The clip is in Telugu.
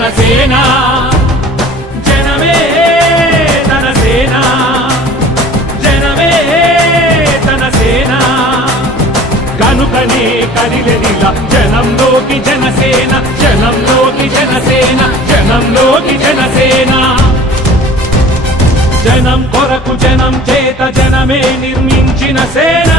జనసేనా జనమే తన జనమే తన కనుకనే కదిలెదిల జనంలోకి జనసేన జనంలోకి జనసేన జనంలోకి జనసేన జనం కొరకు జనం చేత జనమే నిర్మించిన సేన